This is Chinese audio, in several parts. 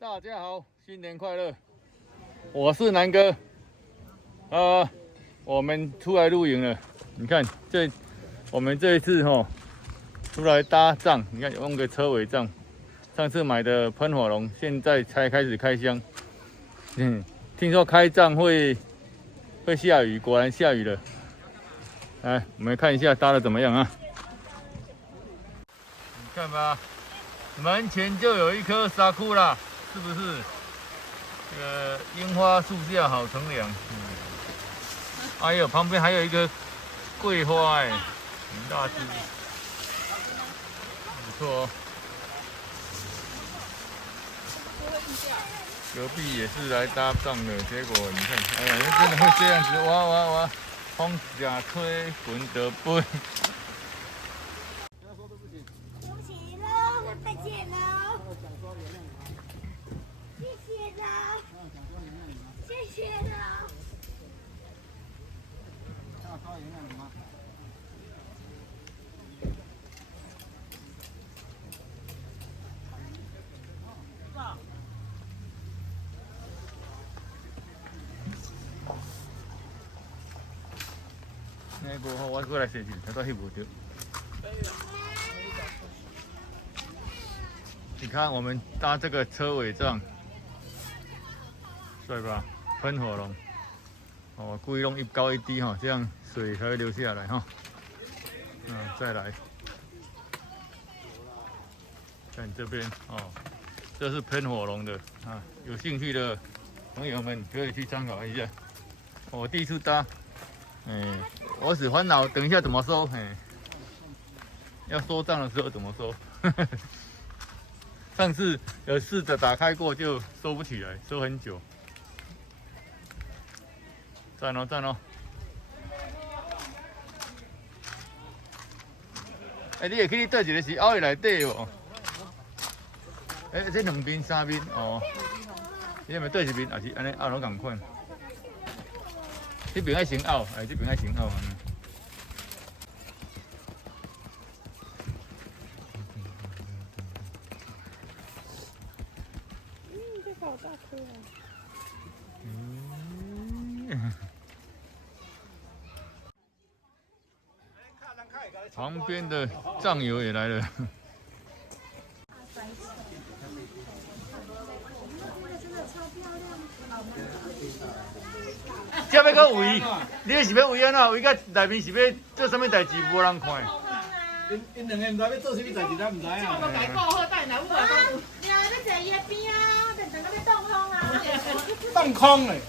大家好，新年快乐！我是南哥。我们出来露营了。你看，我们这一次出来搭帐，你看用个车尾帐。上次买的喷火龙，现在才开始开箱。听说开帐会下雨，果然下雨了。来，我们看一下搭的怎么样啊？你看吧，门前就有一棵沙库啦。是不是？这个樱花树下好乘凉。哎呦，旁边还有一个桂花很大只，不错哦。隔壁也是来搭帐的，结果你看，哎呀，真的会这样子，哇，风假吹，滚得飞。恭喜喽，再见喽。谢谢了。那不好，我过来试试，他到翕无着。你看我们搭这个车尾帐，帅吧？喷火龙。故意弄一高一低这样水才会流下来再来，看这边这是喷火龙的有兴趣的朋友们可以去参考一下。我第一次搭，我只烦恼等一下怎么收，要收帐的时候怎么收？上次有试着打开过就收不起来，收很久。赞哦！你会去倒一个是凹的内底无？这两边、三边你有没有倒一边，还是安尼凹拢同款？这边爱先凹，这边爱先凹这个好大颗啊！旁边的帐友也来了。这要搁围，你是要围安怎？围到内面是要做什么代志？无人看。因两个唔知要做什么代志，咱唔知啊。我家顾好，等来我来讲。你啊，你坐伊个边啊，等等到要冻空啊。放空嘞。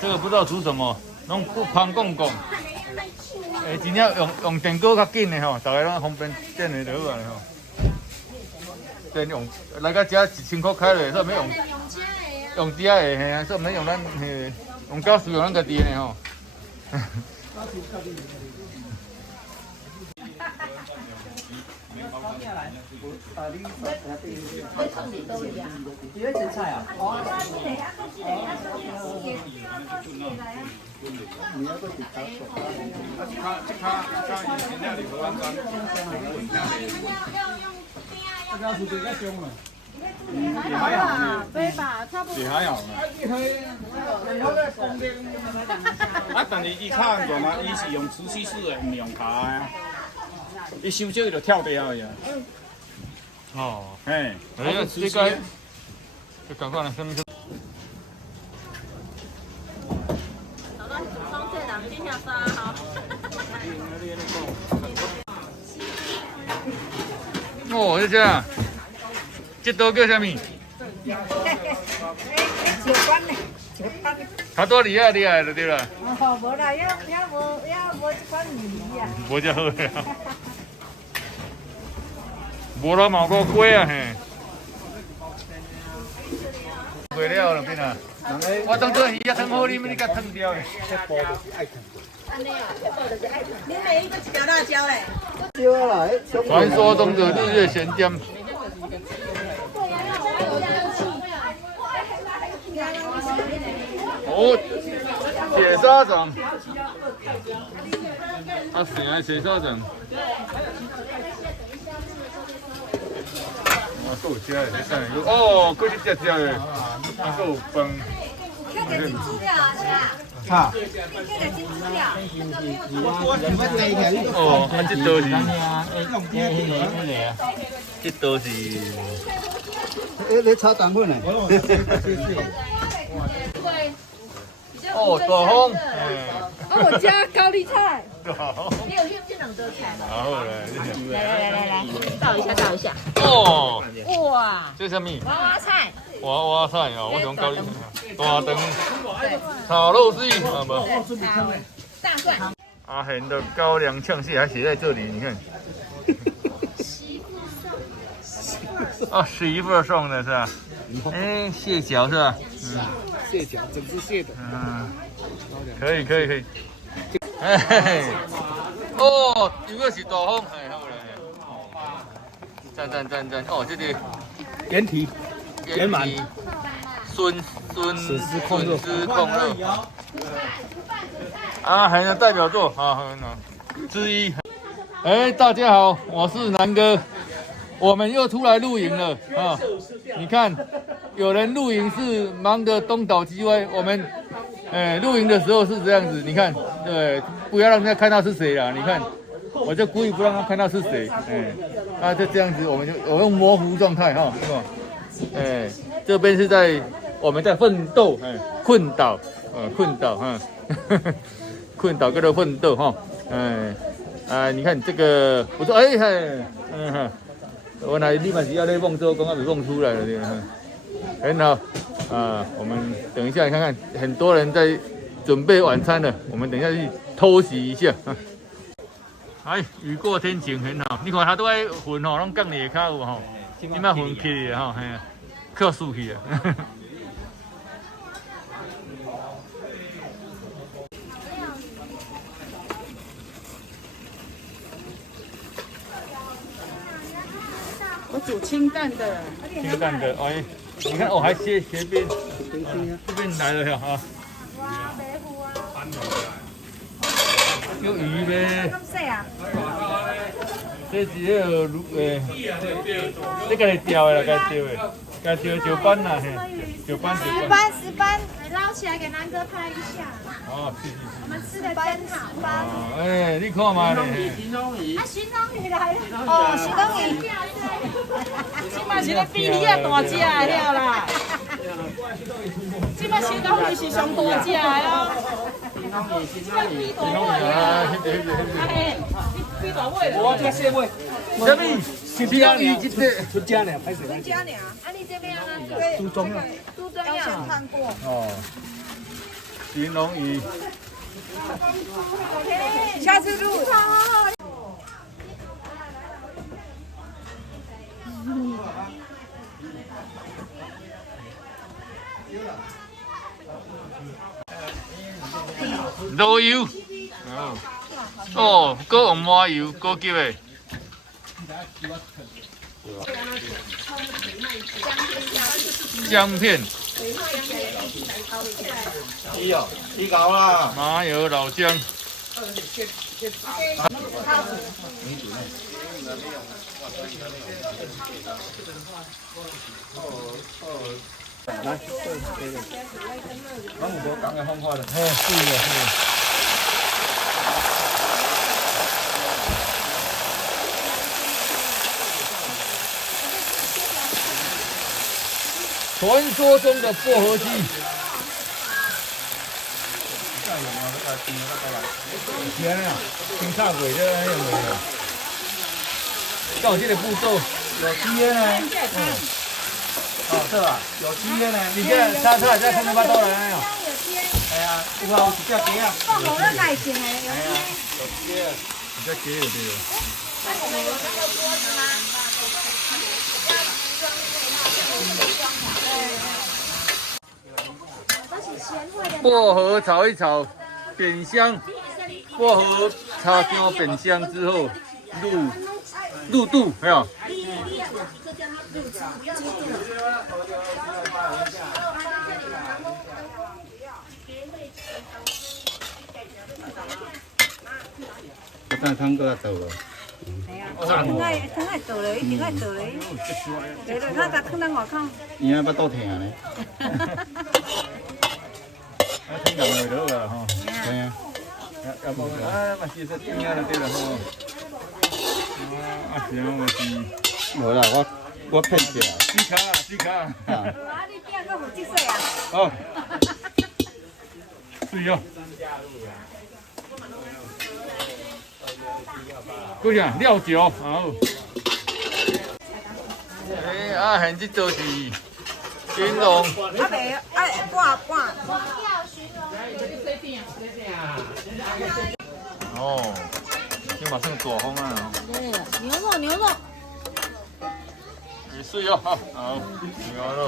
这个不知道煮什么，拢不芳讲讲。真正用电锅较紧的大家拢方便点的就好啊电用来到遮1000块开了，所以免用遮的所以免用咱用家属用咱家己的你要整菜啊？对吧？差不多。也还好啦。但是伊较热嘛，伊是用磁吸式的，唔用卡啊。伊收少伊就跳地下去啊。这个就赶快来什么？找到双菜人今下沙好。就这样。这道叫什么？石板嘞，石板。较多厉害就对了。无啦，也无这款鱼啊。无遮好个无啦嘛有过啊过了边啊？我当做鱼啊烫好，你甲烫掉的。你每一个几条辣椒嘞？传说中的日月咸店。铁砂掌，啊，成个铁砂掌。啊，还有吃的，你看，哦，搁去吃吃的，啊，还有饭。哈。哦，啊，这道是，这道是，你炒蛋粉呢？哦，大风，哦，我加高丽菜。你有用这两道菜吗？好嘞，来，倒一下，倒一下。哦，哇，这什么？娃娃菜，娃娃菜哦，我想搞你大肠炒肉丝啊不？大蒜。阿贤的高粱呛蟹还写在这里，你看。哦，媳妇送的是吧？哎，蟹脚是吧？蟹脚，整只蟹的。可以。哎，哦，有个是大风，哎，好嘞。赞，哦，这个原体圆满，笋丝控肉。阿贤的代表作啊，之一。哎，大家好，我是南哥。我们又出来露营了啊！你看，有人露营是忙得东倒西歪，我们露营的时候是这样子。你看，对，不要让人家看到是谁啦。你看，我就故意不让他看到是谁，就这样子，我用模糊状态哈，是吧？这边是我们在奋斗，困岛哈，困岛叫做奋斗哈，你看这个不错，我来立马是要来梦周公，还没梦出来了，很好啊！我们等一下看看，很多人在准备晚餐了，我们等一下去偷袭一下。雨过天晴很好，你看它都在云吼，拢降下较有吼，你卖云起的吼，嘿啊，靠树去啊。我煮清淡的。清淡的，你看哦，还斜边，这边来了哈。有鱼呗。咁细啊？这是迄个这个钓的啦，该钓九班啦，九班。石斑，捞起来给南哥拍一下。哦，是。我们吃的真好。你看嘛嘞。行龙鱼来了。哦，行龙鱼。即摆是咧比鱼啊大只的了啦，即摆行龙鱼是上大只的哦。即摆比大尾，比大尾。我这蟹尾，什么？新疆鱼这个出家呢，拍谁？出家娘，你这边啊？猪中啊，猪中要看过。哦，鲳龙鱼。下次录。老油，搁用麻油，高级的。姜片。你搞啦。麻油老姜。来，咱有无讲的方法了？是。传说中的薄荷鸡。天啊，清炒过这样的。到这个步骤，有鸡的呢。这啊，有鸡的呢。你这炒菜再放巴肚来哟。哎呀，有啊，有一只鸡啊。放红的海鲜哎，有鸡啊，你这鸡有对。薄荷炒一炒，变香。薄荷炒香变香之后，入肚，没有？我等汤搁倒了。疼爱倒咧，一定爱倒咧。来来，咱甲放咱外口。伊阿要倒疼呢。啊，挺人来得个吼。对啊。要不啊，嘛是说边啊就对了吼。啊，行，嘛是。无啦，我骗起来。死卡。啊，你变个有积水啊？哦。对哦。过去啊，料酒好。哎，啊，现这都是金龙。啊未，半。哦，今马上大风啊！对，牛肉。水哦，好，牛肉。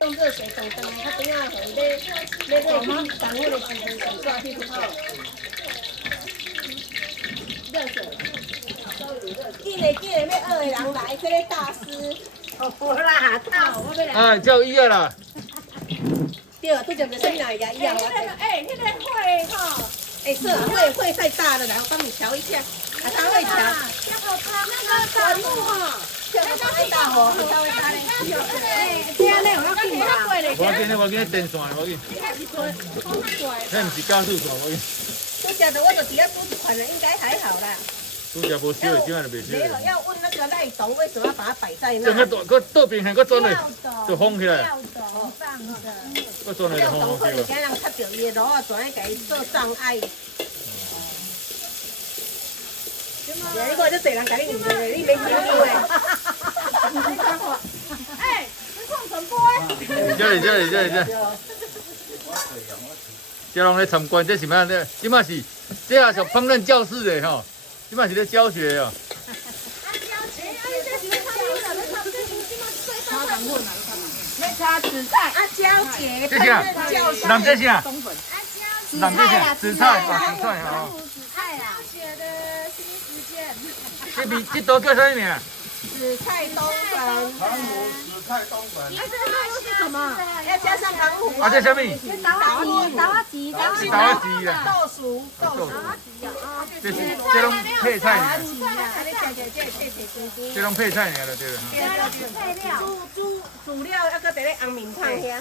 用热水等等，它不要很那个掌握的时间抓屁股号。热水。进来，要二个人来，这个大师。好啦，大我要来。啊，叫伊啊啦。对，都讲的是哪呀？一样。哎，那个会哈。哎，是会太大了，来，我帮你调一下。啊，他会调。那个管路哈。太大火，稍微大嘞。哎，这样嘞，我要给他我给你电线，我给。那不是加速线，我给。都晓得我就底下煮一款了，应该还好啦。煮只无烧的，今晚就袂烧没有，要问那个赖董为什么要把它摆在那？整个个倒边还个转嘞，就封起来。放的。个转嘞就要董可能封起来。惊人看到伊的路啊，转给伊做障碍。如果就侪人甲你认的，你没听过诶。哎，你放什么？这。这拢咧参观，这是咩咧？即马是这也是烹饪教室的吼，即马是咧教学哦。要炒紫菜。啊，椒节这啥？南这啥？南这啥？紫紫菜，紫菜哈。紫菜啦。学的新实践。这道叫啥名？紫菜冬粉。糖葫紫菜冬粉。这是什么？要加上糖葫。啊，这什么？豆鸡豆鸡啦。豆薯。这拢配菜呢。这拢配菜呢就对了。配料。主料要搁在咧红面汤遐。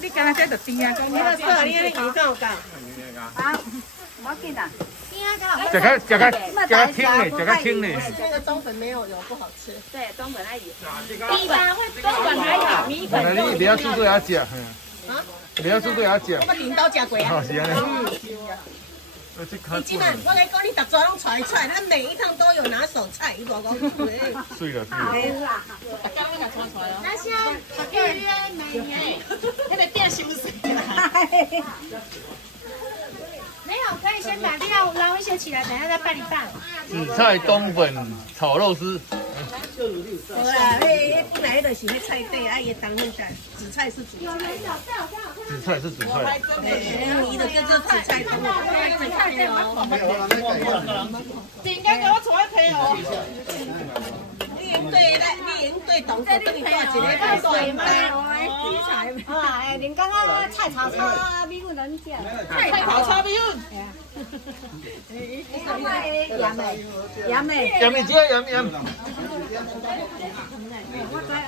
你刚才这就甜啊，你要做，你那鱼敢有够？啊，我记得。食较轻嘞，食较轻嘞。这个冬粉没有油不好吃。对，冬粉爱油。米粉会冬粉还好，米粉。原来你不要煮对也食，不要煮对也食。我领导食过啊。哦，是安尼。你今晚我跟你讲，你逐桌拢出来，咱每一趟都有拿手菜，伊无讲水了。那些预约每年，那个店休息。没有，可以先把料捞一些起来，等下再拌一拌。紫菜冬粉炒肉丝。好啦，迄本来就是迄菜底，啊，伊当那个紫菜是主菜。紫菜是主菜。伊的就是紫菜冬粉。紫菜这样应该给我炒一批哦。你应对董事跟你多少钱？太水吗？啊，哎，恁刚刚菜炒炒米粉能食？菜炒炒米粉。盐的。盐米姐，盐。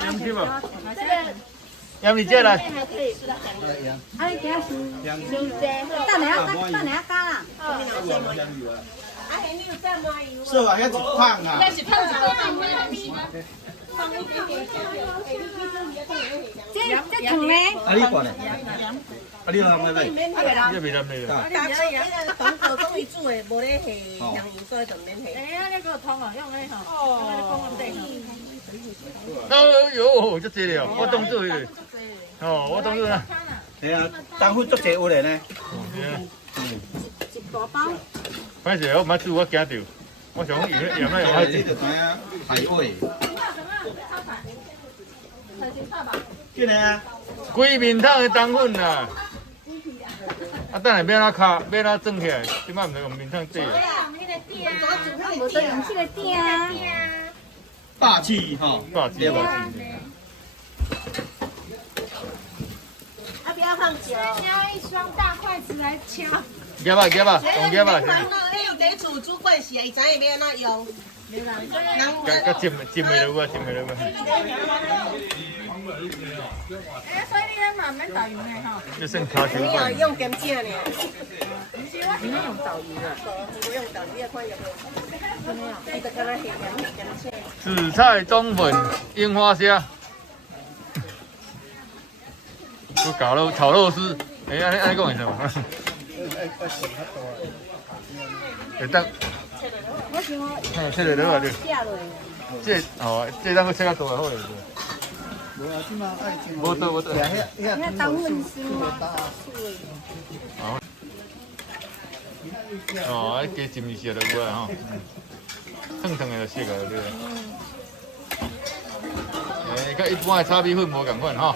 盐去吧。盐米姐来。啊，你给他收等下加啦。啊，你有蘸麻油？是吧？要煮胖啊。但是胖子都放米吗？放一点点酱油，这糖呢？啊，你管嘞？啊，你来买买。这袂难的。但是那个董哥终于煮的，无咧下香油，所以就免下。哎呀，你给我通了，用那哈。哎呦，这济了，我当做迄个。哦，我当做啊。对啊，当初做这有嘞呢。一大包。反正我唔捌煮，我惊到。我想讲盐那用你就知影海味。进来啊！规面汤的冬粉啦。啊，等下要哪卡，要哪蒸起来，即摆唔是用面汤底。无得用这个鼎啊。霸气哈！霸气。不要放酒。挑一双大筷子来敲。夹吧，用夹吧。那放在厝煮惯时，伊知影要安怎用。甲浸的落啊，浸的落啊。哎，所以你咧嘛免导游呢吼？就剩卡球你要用甘蔗呢？不是，我今天用导游的。不用导，你也看有没有？你就跟他黑甘蔗。紫菜冬粉樱花虾，都搞了炒肉丝，哎，安尼讲会什么？会当，我想我嘿，切落落啊，下落。这哦，这当个切较大好嘞。无啊，即马爱情。无多无多。遐当温馨嘛。哦，加浸一些就有啊吼，烫烫的就熟了对。诶，甲一般的炒米粉无共款吼。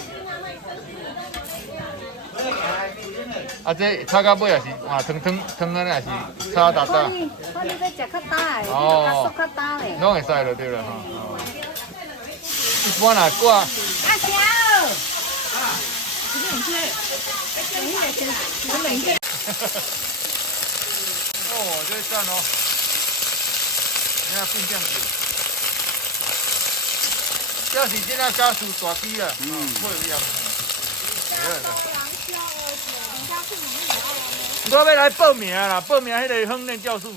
啊，这炒到尾也是换汤安尼，也是炒搭搭。看你要食较大的，较熟较大的。拢会使就对了吼。一般若挂。阿乔。哦，这赞哦！你看变酱油，这是这那家属大鸡啊，会有盐。我要来报名啦，报名迄个烹饪教室啦。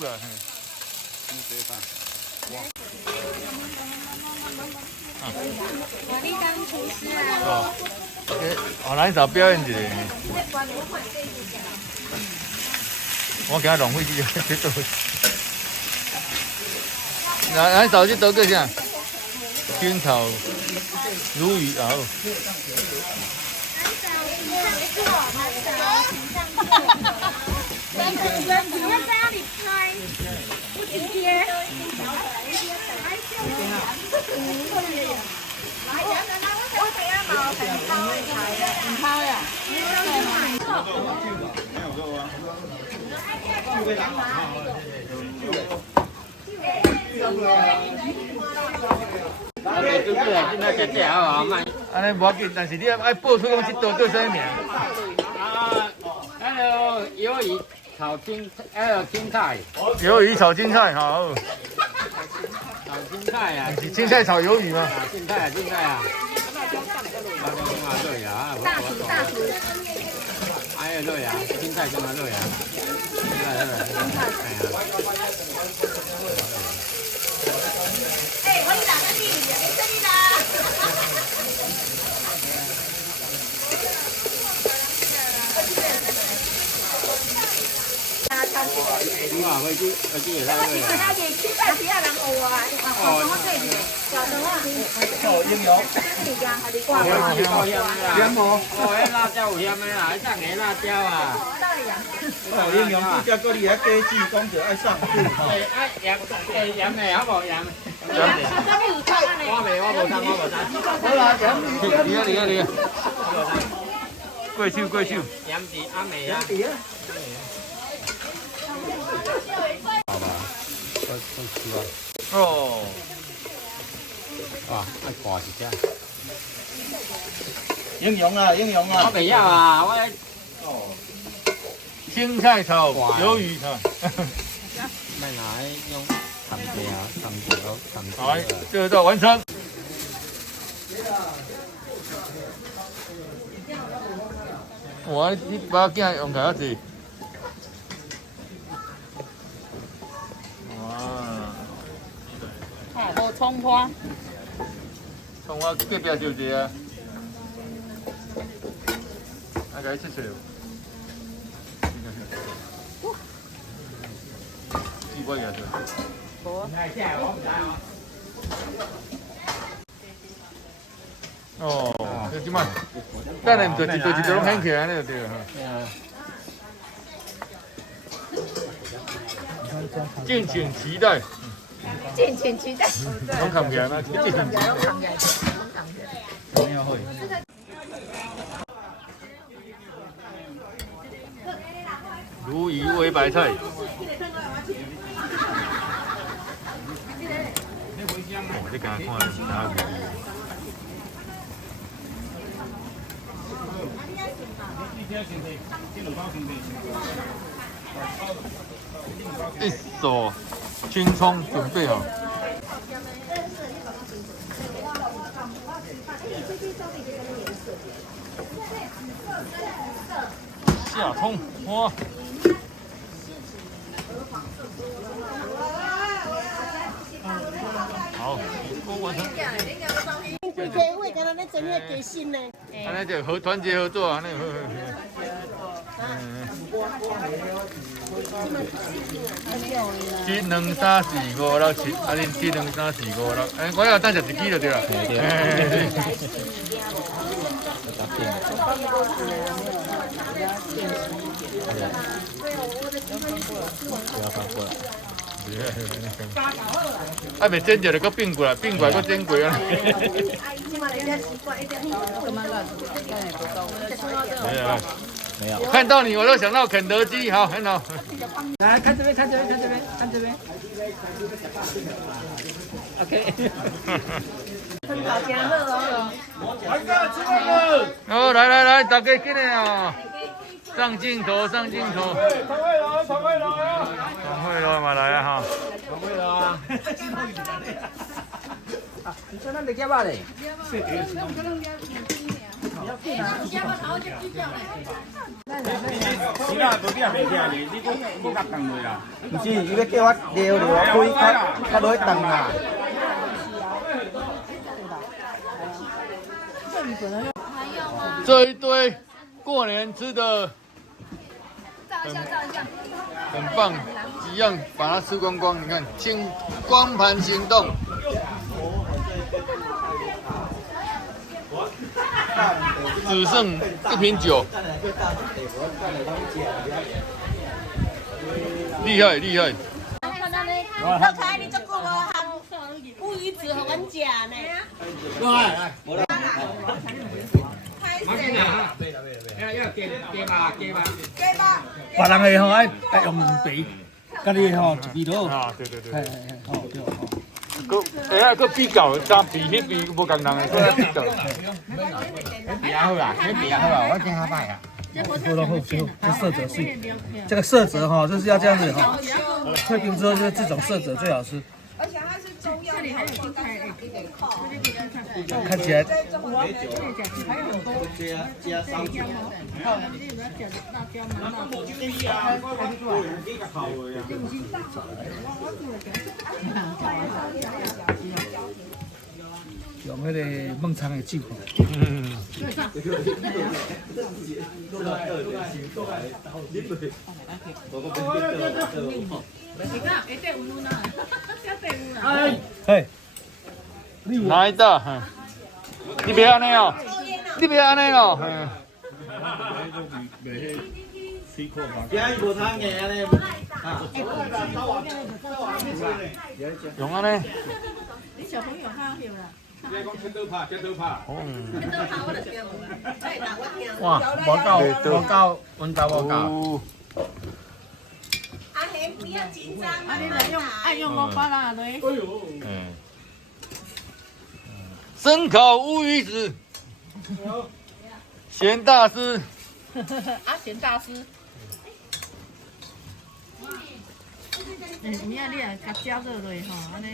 你当厨师啊？哦，咱找表演一下。我今日浪费这个这倒。咱找这倒个啥？清炒鲈鱼啊。我在那里拍，不直接。唔拍呀？安尼无要紧，但是你爱报出讲这道叫啥名？那个鱿鱼炒青菜，鱿鱼炒青菜，好。炒青菜啊，青菜炒鱿鱼吗？青菜啊。大厨。哎呀，对呀，青菜真的对呀。哎，我打个地理，你这里啦。你话回去会来对呀。哦，应用。香无？哦，迄辣椒有香的啦，迄送的辣椒啊。哦，应用比较个你还加煮，讲着爱上去。盐的好无盐？我无汤。好啦，盐你。过手。盐是暗的啊。好吧，都吃了。哦。哇，爱挂一只。应用啊。我袂晓啊，我。青菜炒鱿鱼哈。卖拿用烫好，这道完成。哇，你把囝用较济。无葱花。葱花隔壁就这啊。啊，甲伊切切。几块颜色？哦，这即摆，等下就一道拢掀起来，安尼就对了哈。敬请期待。敬请期待。拢扛起来吗？敬请期待。鲈鱼煨白菜。哦，你刚看其他鱼。这两包兄弟，一手青葱准备好。下葱花。好，锅完成。规家伙敢若咧整迄鸡心呢？安尼就团结合作，安尼好。7、2、3、4、5、6、7，啊，恁7、2、3、4、5、6，哎，我要等10支就对了。不要翻过来。啊，未煎着就搁变过来，变过来搁煎过啊。没有。看到你我就想到肯德基，好，很好。来看这边，看这边，看这边，看这边。OK。很好吃哦。哦，来，大家进来啊！上镜头，上镜头。常会了嘛，来啊哈！常会了啊！你说那没夹吧嘞？是啦，无点袂起哩，你甲动落啦。不是，伊要叫我开，较落去动啦。这一堆过年吃的很棒，一样把它吃光光。你看，光盘行动。只剩1瓶酒，厉害厉害！我看你这个无含乌鱼子，互阮食呢。来，马进来哈，要鸡吧。别人的吼爱用2杯，家己吼1支就好。啊，对。好对。个比较，加比迄比无共人的，所以比较。比较好啦，比较好啦，我听他摆啊。不然后这色泽是这个色泽哈，就是要这样子哈。退冰之后就是这种色泽最好吃。而且它是中药，这里还有青菜，看起来。用那个孟尝的进口。嘿，哪一道？你别安尼哦，你别安尼哦。用安尼。你小朋友他有啦。你讲铁刀拍。哇，无够，温度无够。阿贤不要紧张啊！爱用5巴啦，对。生烤乌鱼子，咸大师。咸大师。你啊，甲加热落吼，安尼。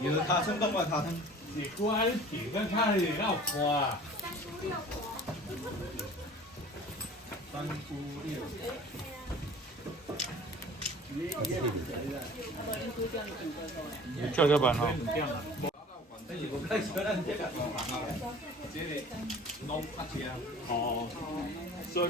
有卡通讲话卡通。你乖，你看看你要夸。3、5、6。跷跷板哈。哦，所以